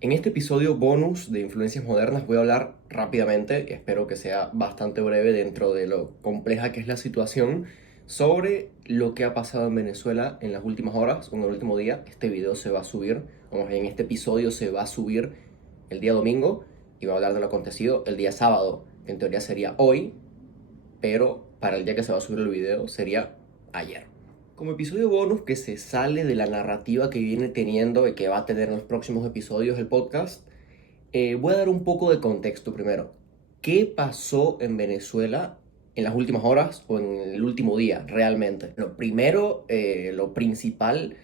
En este episodio bonus de Influencias Modernas voy a hablar rápidamente, espero que sea bastante breve dentro de lo compleja que es la situación, sobre lo que ha pasado en Venezuela en las últimas horas o en el último día. Este video se va a subir, vamos, en este episodio se va a subir el día domingo y va a hablar de lo acontecido el día sábado, que en teoría sería hoy, pero para el día que se va a subir el video sería ayer. Como episodio bonus que se sale de la narrativa que viene teniendo y que va a tener en los próximos episodios el podcast, voy a dar un poco de contexto primero. ¿Qué pasó en Venezuela en las últimas horas o en el último día realmente? Lo primero, lo principal,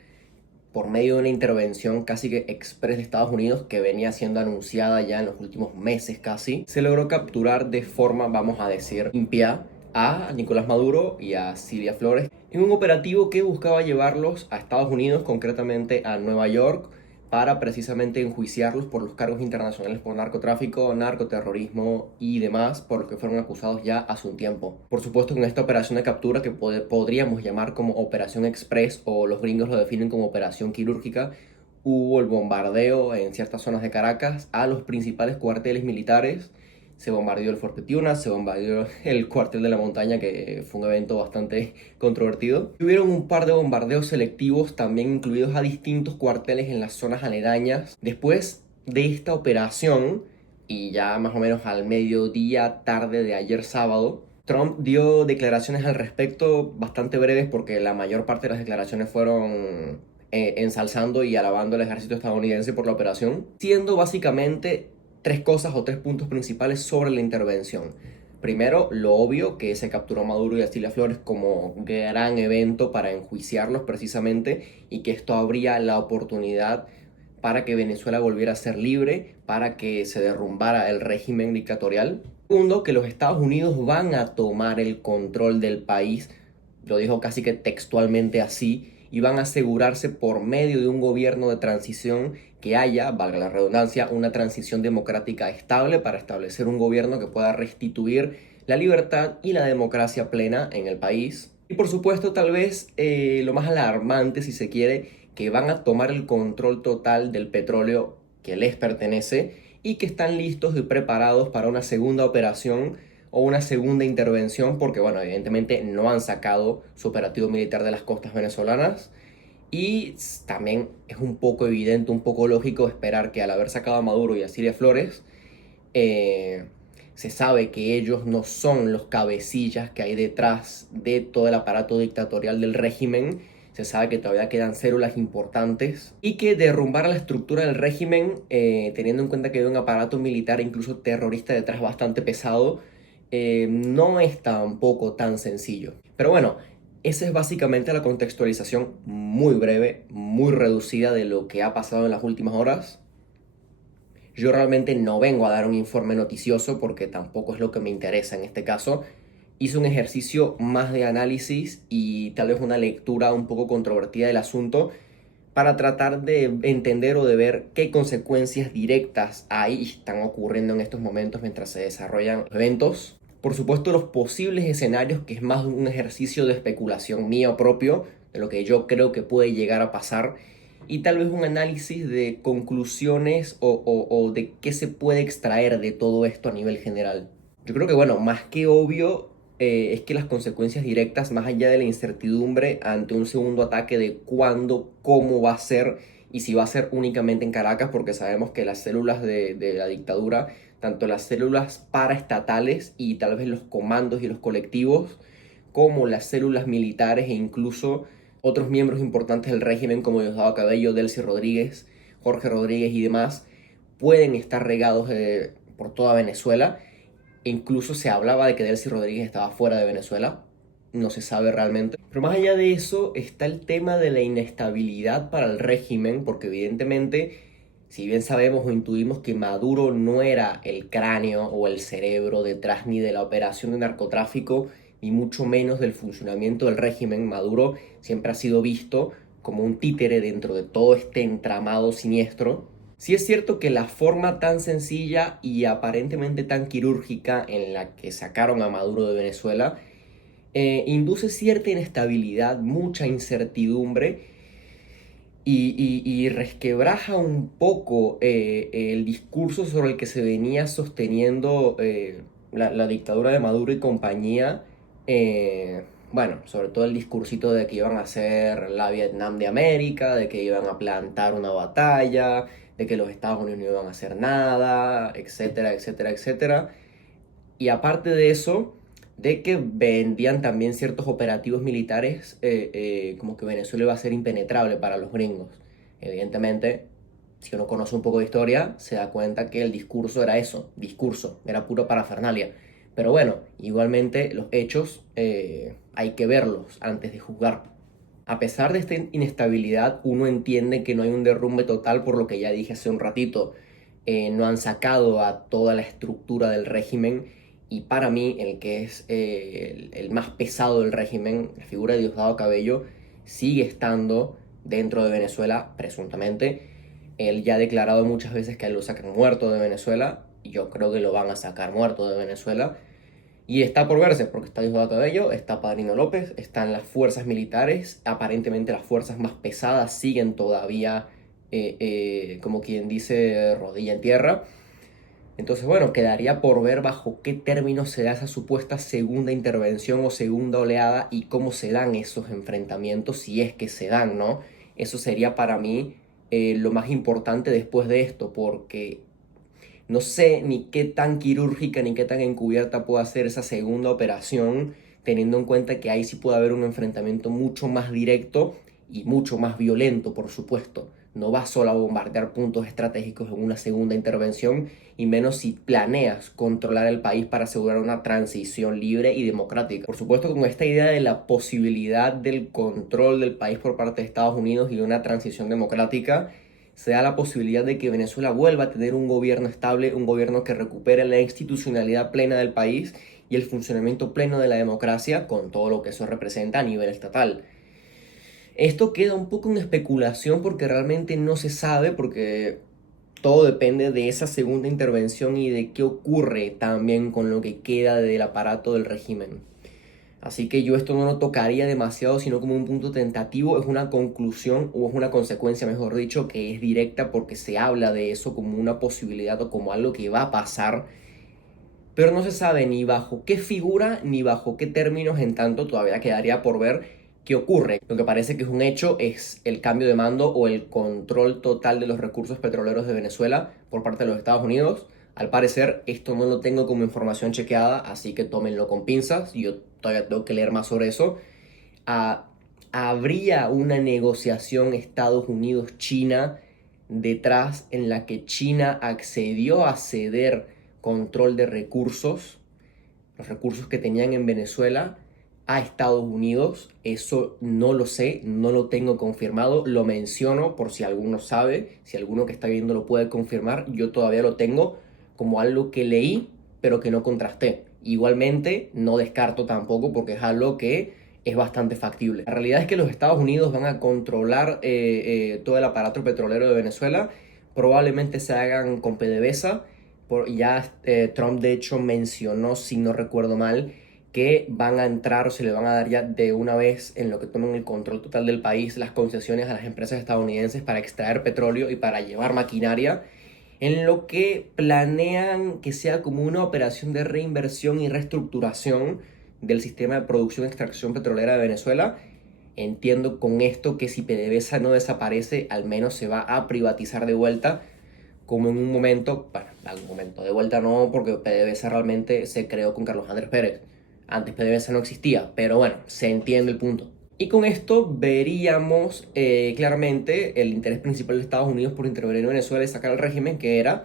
por medio de una intervención casi que express de Estados Unidos que venía siendo anunciada ya en los últimos meses casi, se logró capturar de forma, vamos a decir, limpia a Nicolás Maduro y a Cilia Flores en un operativo que buscaba llevarlos a Estados Unidos, concretamente a Nueva York, para precisamente enjuiciarlos por los cargos internacionales por narcotráfico, narcoterrorismo y demás, por lo que fueron acusados ya hace un tiempo. Por supuesto, con esta operación de captura que podríamos llamar como Operación Express, o los gringos lo definen como Operación Quirúrgica, hubo el bombardeo en ciertas zonas de Caracas a los principales cuarteles militares. Se bombardeó el Fuerte Tiuna, se bombardeó el cuartel de la montaña, que fue un evento bastante controvertido. Y hubieron un par de bombardeos selectivos también incluidos a distintos cuarteles en las zonas aledañas. Después de esta operación, y ya más o menos al mediodía tarde de ayer sábado, Trump dio declaraciones al respecto bastante breves, porque la mayor parte de las declaraciones fueron ensalzando y alabando al ejército estadounidense por la operación, siendo básicamente tres cosas o tres puntos principales sobre la intervención. Primero, lo obvio, que se capturó a Maduro y a Cilia Flores como gran evento para enjuiciarlos precisamente, y que esto abría la oportunidad para que Venezuela volviera a ser libre, para que se derrumbara el régimen dictatorial. Segundo, que los Estados Unidos van a tomar el control del país, lo dijo casi que textualmente así, y van a asegurarse por medio de un gobierno de transición que haya, valga la redundancia, una transición democrática estable para establecer un gobierno que pueda restituir la libertad y la democracia plena en el país. Y por supuesto, tal vez lo más alarmante, si se quiere, que van a tomar el control total del petróleo que les pertenece y que están listos y preparados para una segunda operación o una segunda intervención, porque bueno, evidentemente no han sacado su operativo militar de las costas venezolanas. Y también es un poco evidente, un poco lógico esperar que, al haber sacado a Maduro y a Cilia Flores, eh, se sabe que ellos no son los cabecillas que hay detrás de todo el aparato dictatorial del régimen. Se sabe que todavía quedan células importantes y que derrumbar la estructura del régimen, teniendo en cuenta que hay un aparato militar, incluso terrorista, detrás bastante pesado, no es tampoco tan sencillo. Pero bueno, esa es básicamente la contextualización muy breve, muy reducida de lo que ha pasado en las últimas horas. Yo realmente no vengo a dar un informe noticioso, porque tampoco es lo que me interesa en este caso. Hice un ejercicio más de análisis y tal vez una lectura un poco controvertida del asunto, para tratar de entender o de ver qué consecuencias directas hay y están ocurriendo en estos momentos mientras se desarrollan eventos. Por supuesto, los posibles escenarios, que es más un ejercicio de especulación mío propio, de lo que yo creo que puede llegar a pasar, y tal vez un análisis de conclusiones o de qué se puede extraer de todo esto a nivel general. Yo creo que, bueno, más que obvio, es que las consecuencias directas, más allá de la incertidumbre ante un segundo ataque de cuándo, cómo va a ser y si va a ser únicamente en Caracas, porque sabemos que las células de la dictadura, tanto las células paraestatales y tal vez los comandos y los colectivos, como las células militares e incluso otros miembros importantes del régimen como Diosdado Cabello, Delcy Rodríguez, Jorge Rodríguez y demás, pueden estar regados por toda Venezuela. Incluso se hablaba de que Delcy Rodríguez estaba fuera de Venezuela. No se sabe realmente. Pero más allá de eso está el tema de la inestabilidad para el régimen, porque evidentemente, si bien sabemos o intuimos que Maduro no era el cráneo o el cerebro detrás ni de la operación de narcotráfico, ni mucho menos del funcionamiento del régimen, Maduro siempre ha sido visto como un títere dentro de todo este entramado siniestro. Sí es cierto que la forma tan sencilla y aparentemente tan quirúrgica en la que sacaron a Maduro de Venezuela induce cierta inestabilidad, mucha incertidumbre, y resquebraja un poco el discurso sobre el que se venía sosteniendo la dictadura de Maduro y compañía. Bueno, sobre todo el discursito de que iban a ser la Vietnam de América, de que iban a plantar una batalla, de que los Estados Unidos no iban a hacer nada, etcétera, etcétera, etcétera. Y aparte de eso, de que vendían también ciertos operativos militares, como que Venezuela iba a ser impenetrable para los gringos. Evidentemente, si uno conoce un poco de historia, se da cuenta que el discurso era eso, discurso, era puro parafernalia. Pero bueno, igualmente los hechos hay que verlos antes de juzgar. A pesar de esta inestabilidad, uno entiende que no hay un derrumbe total, por lo que ya dije hace un ratito. No han sacado a toda la estructura del régimen, y para mí el que es el más pesado del régimen, la figura de Diosdado Cabello, sigue estando dentro de Venezuela, presuntamente. Él ya ha declarado muchas veces que a él lo sacan muerto de Venezuela, y yo creo que lo van a sacar muerto de Venezuela. Y está por verse, porque está Diosdado Cabello, está Padrino López, están las fuerzas militares. Aparentemente las fuerzas más pesadas siguen todavía, como quien dice, rodilla en tierra. Entonces, bueno, quedaría por ver bajo qué términos se da esa supuesta segunda intervención o segunda oleada y cómo se dan esos enfrentamientos, si es que se dan, ¿no? Eso sería para mí lo más importante después de esto, porque no sé ni qué tan quirúrgica ni qué tan encubierta puede ser esa segunda operación, teniendo en cuenta que ahí sí puede haber un enfrentamiento mucho más directo y mucho más violento, por supuesto. No vas solo a bombardear puntos estratégicos en una segunda intervención, y menos si planeas controlar el país para asegurar una transición libre y democrática. Por supuesto, con esta idea de la posibilidad del control del país por parte de Estados Unidos y de una transición democrática, se da la posibilidad de que Venezuela vuelva a tener un gobierno estable, un gobierno que recupere la institucionalidad plena del país y el funcionamiento pleno de la democracia, con todo lo que eso representa a nivel estatal. Esto queda un poco en especulación porque realmente no se sabe, porque todo depende de esa segunda intervención y de qué ocurre también con lo que queda del aparato del régimen. Así que yo esto no lo tocaría demasiado, sino como un punto tentativo. Es una conclusión, o es una consecuencia, mejor dicho, que es directa porque se habla de eso como una posibilidad o como algo que va a pasar, pero no se sabe ni bajo qué figura ni bajo qué términos. En tanto, todavía quedaría por ver qué ocurre. Lo que parece que es un hecho es el cambio de mando o el control total de los recursos petroleros de Venezuela por parte de los Estados Unidos. Al parecer, esto no lo tengo como información chequeada, así que tómenlo con pinzas. Yo todavía tengo que leer más sobre eso. Ah, habría una negociación Estados Unidos-China detrás, en la que China accedió a ceder control de recursos, los recursos que tenían en Venezuela, a Estados Unidos. Eso no lo sé, no lo tengo confirmado, lo menciono por si alguno sabe, si alguno que está viendo lo puede confirmar. Yo todavía lo tengo como algo que leí, pero que no contrasté. Igualmente, no descarto tampoco, porque es algo que es bastante factible. La realidad es que los Estados Unidos van a controlar todo el aparato petrolero de Venezuela. Probablemente se hagan con PDVSA. Ya Trump de hecho mencionó, si no recuerdo mal, que van a entrar o se le van a dar ya de una vez, en lo que tomen el control total del país, las concesiones a las empresas estadounidenses para extraer petróleo y para llevar maquinaria, en lo que planean que sea como una operación de reinversión y reestructuración del sistema de producción y extracción petrolera de Venezuela. Entiendo con esto que si PDVSA no desaparece, al menos se va a privatizar de vuelta, como en un momento, bueno, algún momento, de vuelta no, porque PDVSA realmente se creó con Carlos Andrés Pérez. Antes PDVSA no existía, pero bueno, se entiende el punto. Y con esto veríamos claramente el interés principal de Estados Unidos por intervenir en Venezuela y sacar al régimen, que era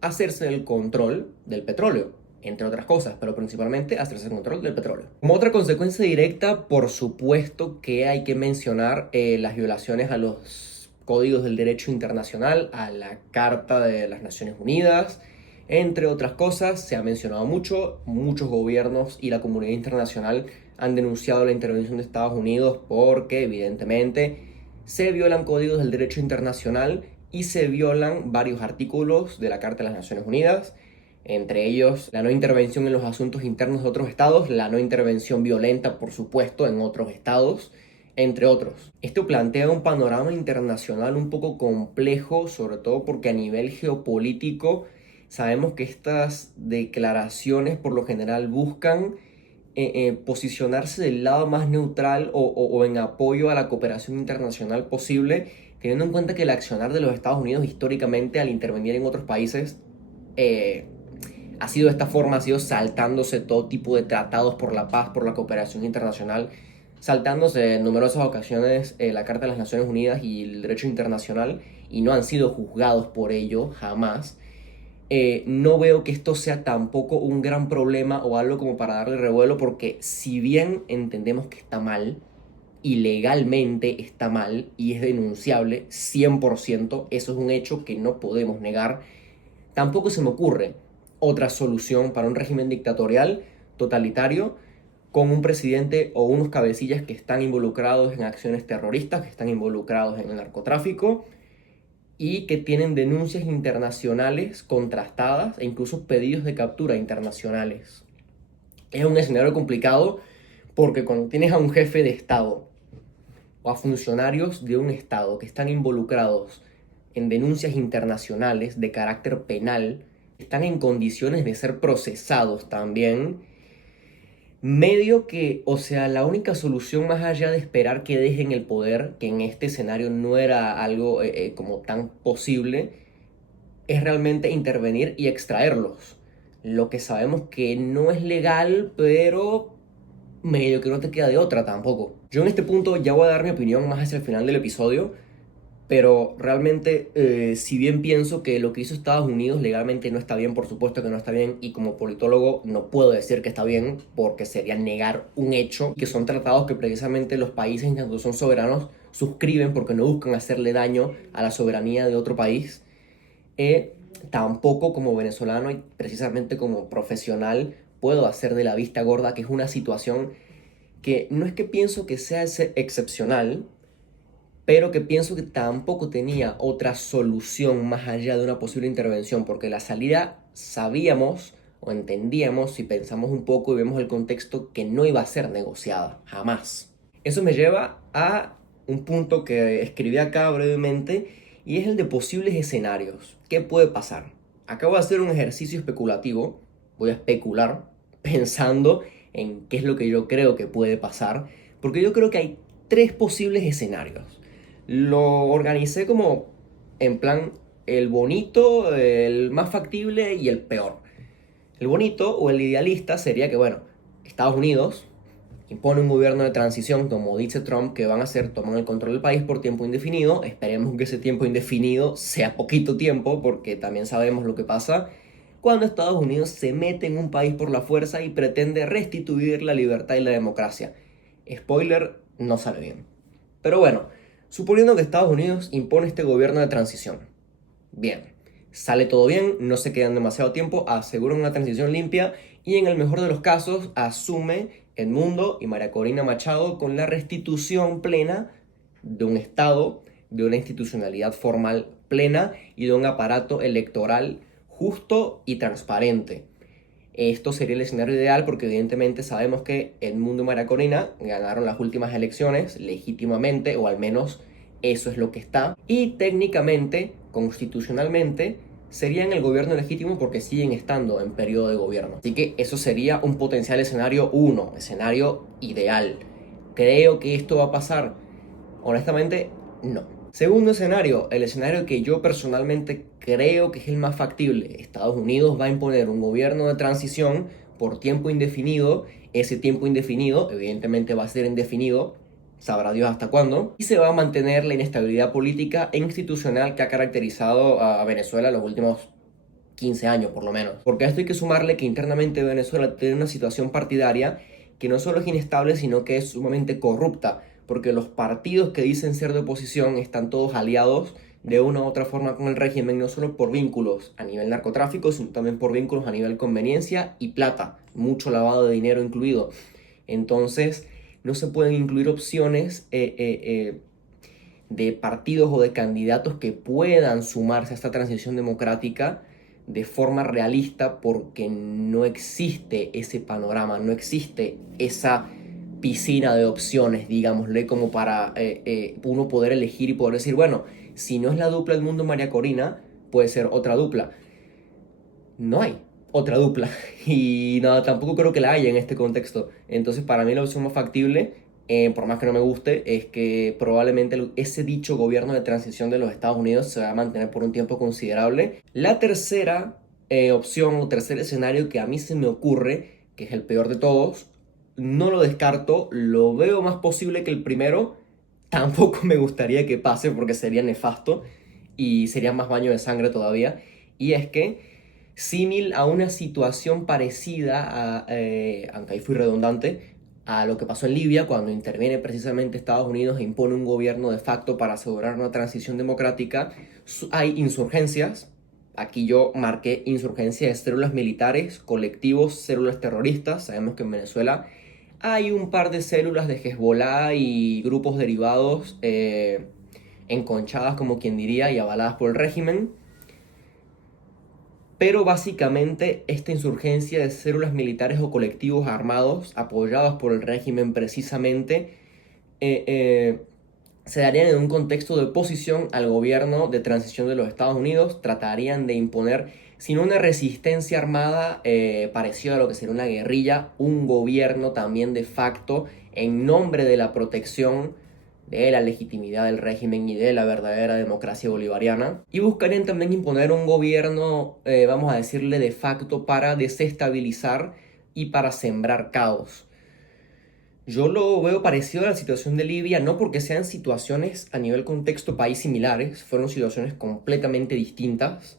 hacerse el control del petróleo, entre otras cosas, pero principalmente hacerse el control del petróleo. Como otra consecuencia directa, por supuesto que hay que mencionar las violaciones a los códigos del derecho internacional, a la Carta de las Naciones Unidas, entre otras cosas. Se ha mencionado mucho, muchos gobiernos y la comunidad internacional han denunciado la intervención de Estados Unidos porque evidentemente se violan códigos del derecho internacional y se violan varios artículos de la Carta de las Naciones Unidas, entre ellos la no intervención en los asuntos internos de otros estados, la no intervención violenta, por supuesto, en otros estados, entre otros. Esto plantea un panorama internacional un poco complejo, sobre todo porque a nivel geopolítico sabemos que estas declaraciones por lo general buscan posicionarse del lado más neutral o en apoyo a la cooperación internacional posible, teniendo en cuenta que el accionar de los Estados Unidos históricamente al intervenir en otros países ha sido de esta forma, ha sido saltándose todo tipo de tratados por la paz, por la cooperación internacional, saltándose en numerosas ocasiones la Carta de las Naciones Unidas y el derecho internacional, y no han sido juzgados por ello jamás. No veo que esto sea tampoco un gran problema o algo como para darle revuelo, porque si bien entendemos que está mal, y legalmente está mal y es denunciable 100%, eso es un hecho que no podemos negar, tampoco se me ocurre otra solución para un régimen dictatorial, totalitario, con un presidente o unos cabecillas que están involucrados en acciones terroristas, que están involucrados en el narcotráfico y que tienen denuncias internacionales contrastadas e incluso pedidos de captura internacionales. Es un escenario complicado porque cuando tienes a un jefe de Estado o a funcionarios de un Estado que están involucrados en denuncias internacionales de carácter penal, están en condiciones de ser procesados también, medio que, o sea, la única solución más allá de esperar que dejen el poder, que en este escenario no era algo como tan posible, es realmente intervenir y extraerlos. Lo que sabemos que no es legal, pero medio que no te queda de otra tampoco. Yo en este punto ya voy a dar mi opinión más hacia el final del episodio, pero realmente, si bien pienso que lo que hizo Estados Unidos legalmente no está bien, por supuesto que no está bien, y como politólogo no puedo decir que está bien, porque sería negar un hecho, que son tratados que precisamente los países, en cuanto son soberanos, suscriben porque no buscan hacerle daño a la soberanía de otro país. Tampoco como venezolano y precisamente como profesional puedo hacer de la vista gorda, que es una situación que no es que pienso que sea excepcional, pero que pienso que tampoco tenía otra solución más allá de una posible intervención, porque la salida sabíamos o entendíamos, si pensamos un poco y vemos el contexto, que no iba a ser negociada, jamás. Eso me lleva a un punto que escribí acá brevemente, y es el de posibles escenarios. ¿Qué puede pasar? Acabo de hacer un ejercicio especulativo, voy a especular pensando en qué es lo que yo creo que puede pasar, porque yo creo que hay tres posibles escenarios. Lo organicé como en plan el bonito, el más factible y el peor. El bonito o el idealista sería que, bueno, Estados Unidos impone un gobierno de transición, como dice Trump, que van a hacer, toman el control del país por tiempo indefinido. Esperemos que ese tiempo indefinido sea poquito tiempo, porque también sabemos lo que pasa cuando Estados Unidos se mete en un país por la fuerza y pretende restituir la libertad y la democracia. Spoiler, no sale bien. Pero bueno, suponiendo que Estados Unidos impone este gobierno de transición. Bien, sale todo bien, no se quedan demasiado tiempo, aseguran una transición limpia y en el mejor de los casos asume Edmundo y María Corina Machado con la restitución plena de un Estado, de una institucionalidad formal plena y de un aparato electoral justo y transparente. Esto sería el escenario ideal porque evidentemente sabemos que Edmundo y María Corina ganaron las últimas elecciones legítimamente, o al menos eso es lo que está, y técnicamente, constitucionalmente, serían el gobierno legítimo porque siguen estando en periodo de gobierno. Así que eso sería un potencial escenario 1, escenario ideal. ¿Creo que esto va a pasar? Honestamente, no. Segundo escenario, el escenario que yo personalmente creo que es el más factible. Estados Unidos va a imponer un gobierno de transición por tiempo indefinido. Ese tiempo indefinido, evidentemente, va a ser indefinido, sabrá Dios hasta cuándo, y se va a mantener la inestabilidad política e institucional que ha caracterizado a Venezuela los últimos 15 años por lo menos. Porque a esto hay que sumarle que internamente Venezuela tiene una situación partidaria que no solo es inestable, sino que es sumamente corrupta, porque los partidos que dicen ser de oposición están todos aliados de una u otra forma con el régimen, no solo por vínculos a nivel narcotráfico, sino también por vínculos a nivel conveniencia y plata, mucho lavado de dinero incluido. Entonces, no se pueden incluir opciones de partidos o de candidatos que puedan sumarse a esta transición democrática de forma realista, porque no existe ese panorama, no existe esa piscina de opciones, digámosle, como para uno poder elegir y poder decir, bueno, si no es la dupla Edmundo María Corina, puede ser otra dupla. No hay otra dupla y nada, tampoco creo que la haya en este contexto. Entonces, para mí la opción más factible, por más que no me guste, es que probablemente ese dicho gobierno de transición de los Estados Unidos se va a mantener por un tiempo considerable. La tercera opción o tercer escenario que a mí se me ocurre, que es el peor de todos, no lo descarto, lo veo más posible que el primero. Tampoco me gustaría que pase porque sería nefasto y sería más baño de sangre todavía. Y es que, símil a una situación parecida a, aunque ahí fui redundante, a lo que pasó en Libia cuando interviene precisamente Estados Unidos e impone un gobierno de facto para asegurar una transición democrática, hay insurgencias. Aquí yo marqué insurgencia de células militares, colectivos, células terroristas. Sabemos que en Venezuela hay un par de células de Hezbollah y grupos derivados enconchadas, como quien diría, y avaladas por el régimen. Pero básicamente esta insurgencia de células militares o colectivos armados apoyados por el régimen precisamente eh, eh, se darían en un contexto de oposición al gobierno de transición de los Estados Unidos, tratarían de imponer, sin una resistencia armada parecida a lo que sería una guerrilla, un gobierno también de facto en nombre de la protección de la legitimidad del régimen y de la verdadera democracia bolivariana. Y buscarían también imponer un gobierno, vamos a decirle, de facto para desestabilizar y para sembrar caos. Yo lo veo parecido a la situación de Libia, no porque sean situaciones a nivel contexto país similares, fueron situaciones completamente distintas,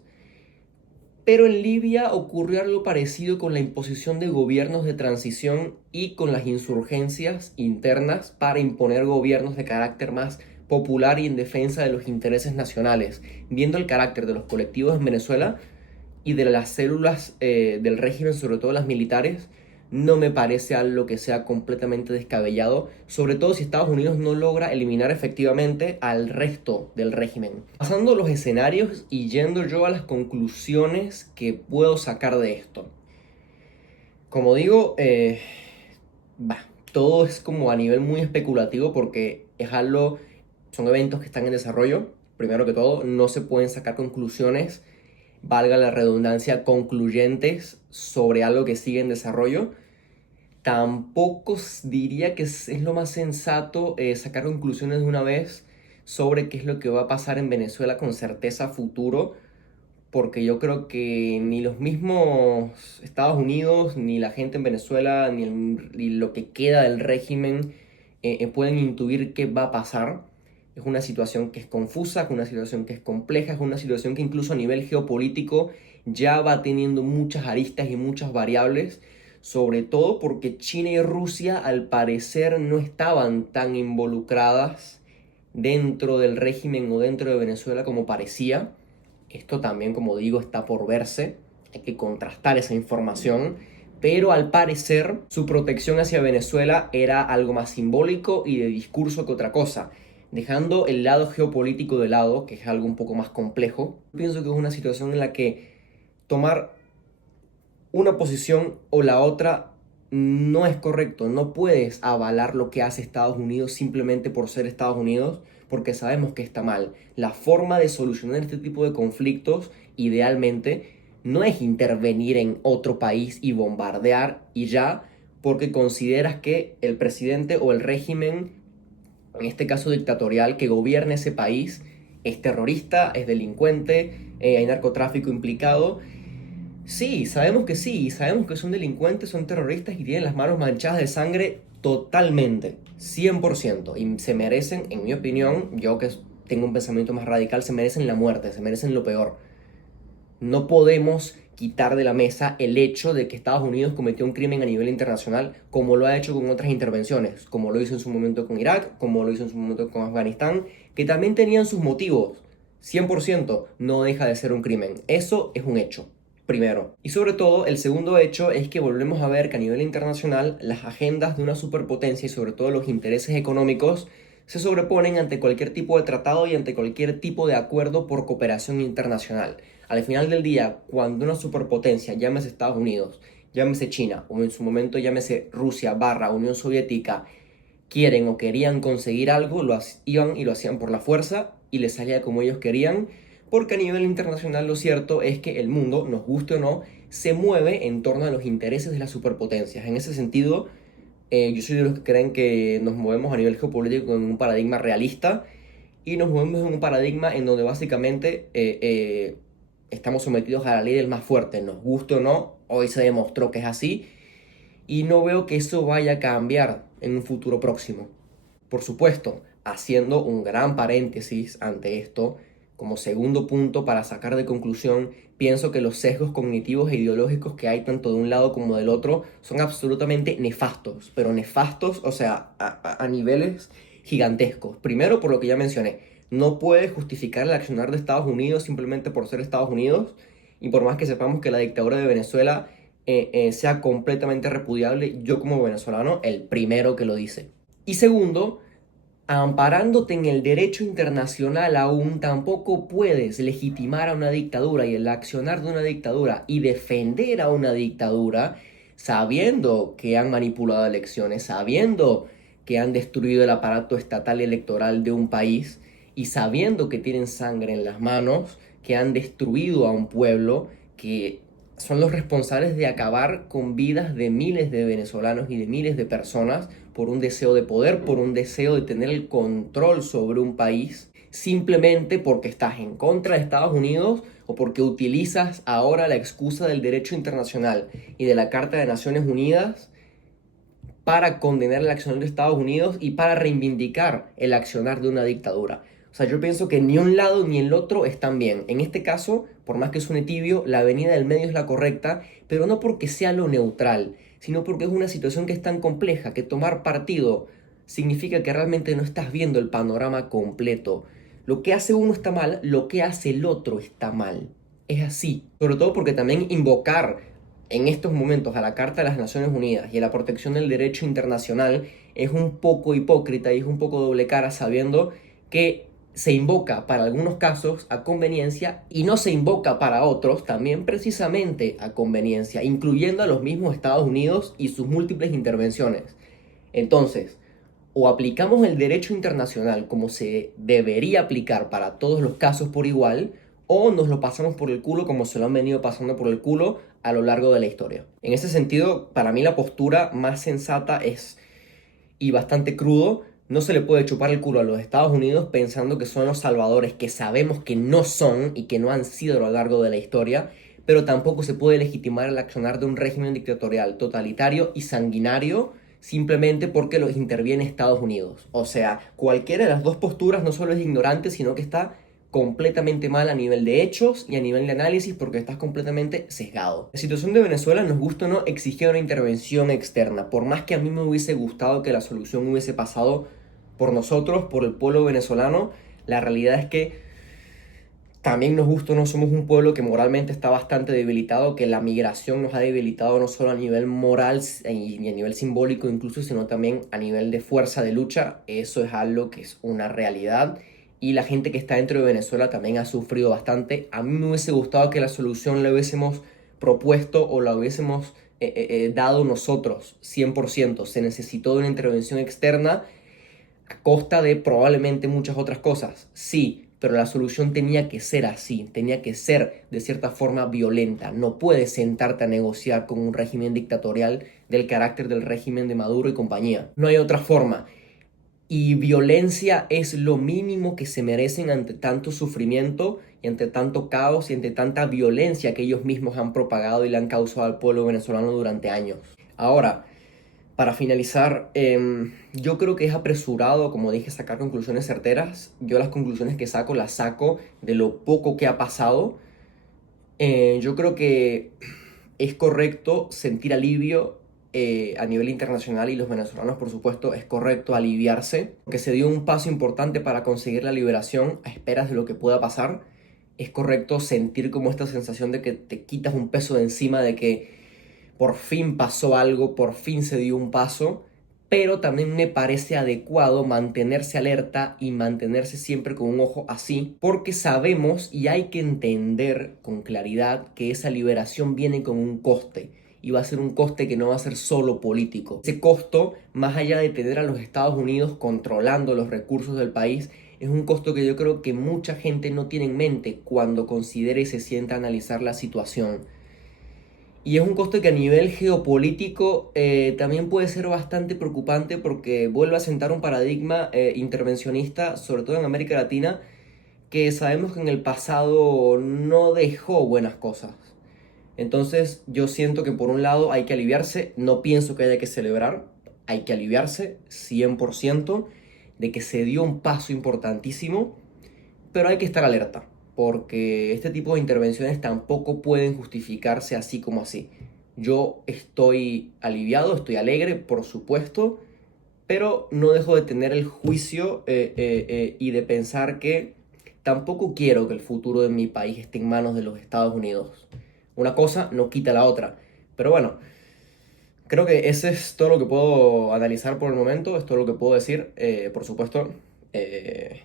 pero en Libia ocurrió algo parecido con la imposición de gobiernos de transición y con las insurgencias internas para imponer gobiernos de carácter más popular y en defensa de los intereses nacionales. Viendo el carácter de los colectivos en Venezuela y de las células del régimen, sobre todo las militares, no me parece algo que sea completamente descabellado, sobre todo si Estados Unidos no logra eliminar efectivamente al resto del régimen. Pasando los escenarios y yendo yo a las conclusiones que puedo sacar de esto. Como digo, todo es como a nivel muy especulativo porque es algo, son eventos que están en desarrollo. Primero que todo, no se pueden sacar conclusiones, valga la redundancia, concluyentes sobre algo que sigue en desarrollo. Tampoco diría que es lo más sensato sacar conclusiones de una vez sobre qué es lo que va a pasar en Venezuela con certeza a futuro, porque yo creo que ni los mismos Estados Unidos, ni la gente en Venezuela, ni lo que queda del régimen pueden intuir qué va a pasar. Es una situación que es confusa, es una situación que es compleja, es una situación que incluso a nivel geopolítico ya va teniendo muchas aristas y muchas variables, sobre todo porque China y Rusia al parecer no estaban tan involucradas dentro del régimen o dentro de Venezuela como parecía. Esto también, como digo, está por verse, hay que contrastar esa información, pero al parecer su protección hacia Venezuela era algo más simbólico y de discurso que otra cosa. Dejando el lado geopolítico de lado, que es algo un poco más complejo, pienso que es una situación en la que tomar una posición o la otra no es correcto. No puedes avalar lo que hace Estados Unidos simplemente por ser Estados Unidos, porque sabemos que está mal. La forma de solucionar este tipo de conflictos, idealmente, no es intervenir en otro país y bombardear y ya, porque consideras que el presidente o el régimen, en este caso dictatorial, que gobierna ese país, es terrorista, es delincuente, hay narcotráfico implicado. Sí, sabemos que son delincuentes, son terroristas y tienen las manos manchadas de sangre totalmente, 100%. Y se merecen, en mi opinión, yo que tengo un pensamiento más radical, se merecen la muerte, se merecen lo peor. No podemos quitar de la mesa el hecho de que Estados Unidos cometió un crimen a nivel internacional, como lo ha hecho con otras intervenciones, como lo hizo en su momento con Irak, como lo hizo en su momento con Afganistán, que también tenían sus motivos. 100% no deja de ser un crimen. Eso es un hecho. Primero. Y sobre todo, el segundo hecho es que volvemos a ver que a nivel internacional las agendas de una superpotencia y sobre todo los intereses económicos se sobreponen ante cualquier tipo de tratado y ante cualquier tipo de acuerdo por cooperación internacional. Al final del día, cuando una superpotencia, llámese Estados Unidos, llámese China, o en su momento llámese Rusia barra Unión Soviética, quieren o querían conseguir algo, iban y lo hacían por la fuerza y les salía como ellos querían, porque a nivel internacional lo cierto es que el mundo, nos guste o no, se mueve en torno a los intereses de las superpotencias. En ese sentido, yo soy de los que creen que nos movemos a nivel geopolítico en un paradigma realista y nos movemos en un paradigma en donde básicamente estamos sometidos a la ley del más fuerte, nos guste o no, hoy se demostró que es así y no veo que eso vaya a cambiar en un futuro próximo. Por supuesto, haciendo un gran paréntesis ante esto, como segundo punto para sacar de conclusión, pienso que los sesgos cognitivos e ideológicos que hay tanto de un lado como del otro son absolutamente nefastos, pero nefastos, o sea, a niveles gigantescos. Primero, por lo que ya mencioné, no puede justificar el accionar de Estados Unidos simplemente por ser Estados Unidos, y por más que sepamos que la dictadura de Venezuela sea completamente repudiable, yo como venezolano, el primero que lo dice. Y segundo, amparándote en el derecho internacional aún tampoco puedes legitimar a una dictadura y el accionar de una dictadura y defender a una dictadura sabiendo que han manipulado elecciones, sabiendo que han destruido el aparato estatal y electoral de un país y sabiendo que tienen sangre en las manos, que han destruido a un pueblo, que son los responsables de acabar con vidas de miles de venezolanos y de miles de personas por un deseo de poder, por un deseo de tener el control sobre un país, simplemente porque estás en contra de Estados Unidos o porque utilizas ahora la excusa del derecho internacional y de la Carta de Naciones Unidas para condenar el accionar de Estados Unidos y para reivindicar el accionar de una dictadura. O sea, yo pienso que ni un lado ni el otro están bien. En este caso, por más que suene tibio, la avenida del medio es la correcta, pero no porque sea lo neutral, sino porque es una situación que es tan compleja que tomar partido significa que realmente no estás viendo el panorama completo. Lo que hace uno está mal, lo que hace el otro está mal. Es así. Sobre todo porque también invocar en estos momentos a la Carta de las Naciones Unidas y a la protección del derecho internacional es un poco hipócrita y es un poco doble cara sabiendo que se invoca para algunos casos a conveniencia y no se invoca para otros también precisamente a conveniencia, incluyendo a los mismos Estados Unidos y sus múltiples intervenciones. Entonces, o aplicamos el derecho internacional como se debería aplicar para todos los casos por igual, o nos lo pasamos por el culo como se lo han venido pasando por el culo a lo largo de la historia. En ese sentido, para mí la postura más sensata es, y bastante crudo, no se le puede chupar el culo a los Estados Unidos pensando que son los salvadores, que sabemos que no son y que no han sido a lo largo de la historia, pero tampoco se puede legitimar el accionar de un régimen dictatorial, totalitario y sanguinario simplemente porque los interviene Estados Unidos. O sea, cualquiera de las dos posturas no solo es ignorante, sino que está completamente mal a nivel de hechos y a nivel de análisis porque estás completamente sesgado. La situación de Venezuela, nos gusta o no, exigía una intervención externa. Por más que a mí me hubiese gustado que la solución hubiese pasado por nosotros, por el pueblo venezolano, la realidad es que también nos gusta o no, somos un pueblo que moralmente está bastante debilitado, que la migración nos ha debilitado no solo a nivel moral y a nivel simbólico incluso, sino también a nivel de fuerza de lucha. Eso es algo que es una realidad y la gente que está dentro de Venezuela también ha sufrido bastante. A mí me hubiese gustado que la solución la hubiésemos propuesto o la hubiésemos dado nosotros, 100%. Se necesitó de una intervención externa a costa de probablemente muchas otras cosas, sí, pero la solución tenía que ser así, tenía que ser de cierta forma violenta. No puedes sentarte a negociar con un régimen dictatorial del carácter del régimen de Maduro y compañía. No hay otra forma. Y violencia es lo mínimo que se merecen ante tanto sufrimiento y ante tanto caos y ante tanta violencia que ellos mismos han propagado y le han causado al pueblo venezolano durante años. Ahora, para finalizar, yo creo que es apresurado, como dije, sacar conclusiones certeras. Yo las conclusiones que saco las saco de lo poco que ha pasado. Yo creo que es correcto sentir alivio a nivel internacional y los venezolanos, por supuesto, es correcto aliviarse, porque se dio un paso importante para conseguir la liberación a esperas de lo que pueda pasar. Es correcto sentir como esta sensación de que te quitas un peso de encima, de que por fin pasó algo, por fin se dio un paso, pero también me parece adecuado mantenerse alerta y mantenerse siempre con un ojo así, porque sabemos y hay que entender con claridad que esa liberación viene con un coste y va a ser un coste que no va a ser solo político. Ese costo, más allá de tener a los Estados Unidos controlando los recursos del país, es un costo que yo creo que mucha gente no tiene en mente cuando considere y se sienta a analizar la situación. Y es un costo que a nivel geopolítico también puede ser bastante preocupante porque vuelve a sentar un paradigma intervencionista, sobre todo en América Latina, que sabemos que en el pasado no dejó buenas cosas. Entonces yo siento que por un lado hay que aliviarse, no pienso que haya que celebrar, hay que aliviarse 100% de que se dio un paso importantísimo, pero hay que estar alerta, porque este tipo de intervenciones tampoco pueden justificarse así como así. Yo estoy aliviado, estoy alegre, por supuesto, pero no dejo de tener el juicio y de pensar que tampoco quiero que el futuro de mi país esté en manos de los Estados Unidos. Una cosa no quita la otra. Pero bueno, creo que ese es todo lo que puedo analizar por el momento, es todo lo que puedo decir. Por supuesto, eh,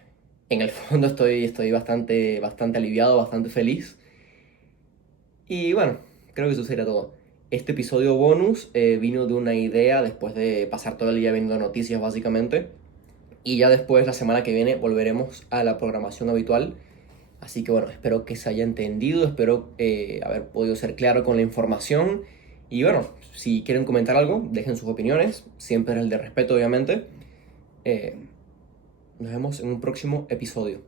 en el fondo estoy bastante aliviado, bastante feliz. Y bueno, creo que eso sería todo. Este episodio bonus vino de una idea después de pasar todo el día viendo noticias básicamente. Y ya después, la semana que viene, volveremos a la programación habitual. Así que bueno, espero que se haya entendido, espero haber podido ser claro con la información. Y bueno, si quieren comentar algo, dejen sus opiniones, siempre es el de respeto obviamente. Eh, Nos vemos en un próximo episodio.